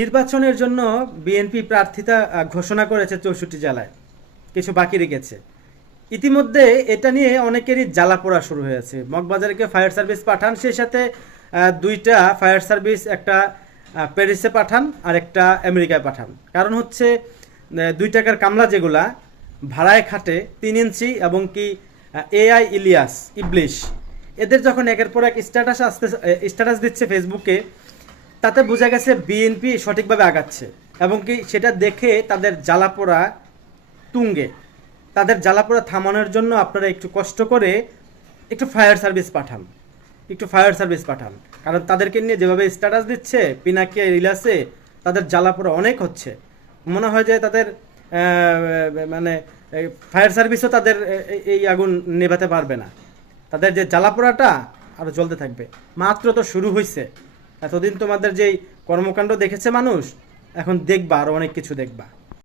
নির্বাচনের জন্য বিএনপি প্রার্থিতা ঘোষণা করেছে 64 জেলায়, কিছু বাকি রেখেছে। ইতিমধ্যে এটা নিয়ে অনেকেরই জ্বালা পোড়া শুরু হয়েছে। মগবাজারকে ফায়ার সার্ভিস পাঠান, সেই সাথে দুইটা ফায়ার সার্ভিস, একটা প্যারিসে পাঠান আর একটা আমেরিকায় পাঠান। কারণ হচ্ছে 2 টাকার কামলা যেগুলা ভাড়ায় খাটে 3 ইঞ্চি এবং কি এআই ইলিয়াস ইবলিশ, এদের যখন একের পর এক স্ট্যাটাস দিচ্ছে ফেসবুকে, তাতে বোঝা গেছে বিএনপি সঠিকভাবে আগাচ্ছে এবং কি সেটা দেখে তাদের জ্বালাপোড়া তুঙ্গে। তাদের জ্বালাপোড়া থামানোর জন্য আপনারা একটু কষ্ট করে একটু ফায়ার সার্ভিস পাঠান, কারণ তাদেরকে নিয়ে যেভাবে স্ট্যাটাস দিচ্ছে পিনাকি রিলাসে, তাদের জ্বালাপোড়া অনেক হচ্ছে। মনে হয় যে তাদের মানে ফায়ার সার্ভিসও তাদের এই আগুন নেভাতে পারবে না। তাদের যে জ্বালাপোড়াটা আরও জ্বলতে থাকবে। মাত্র তো শুরু হয়েছে। এতদিন তোমাদের যেই কর্মকাণ্ড দেখেছে মানুষ, এখন দেখবা আরও অনেক কিছু দেখবা।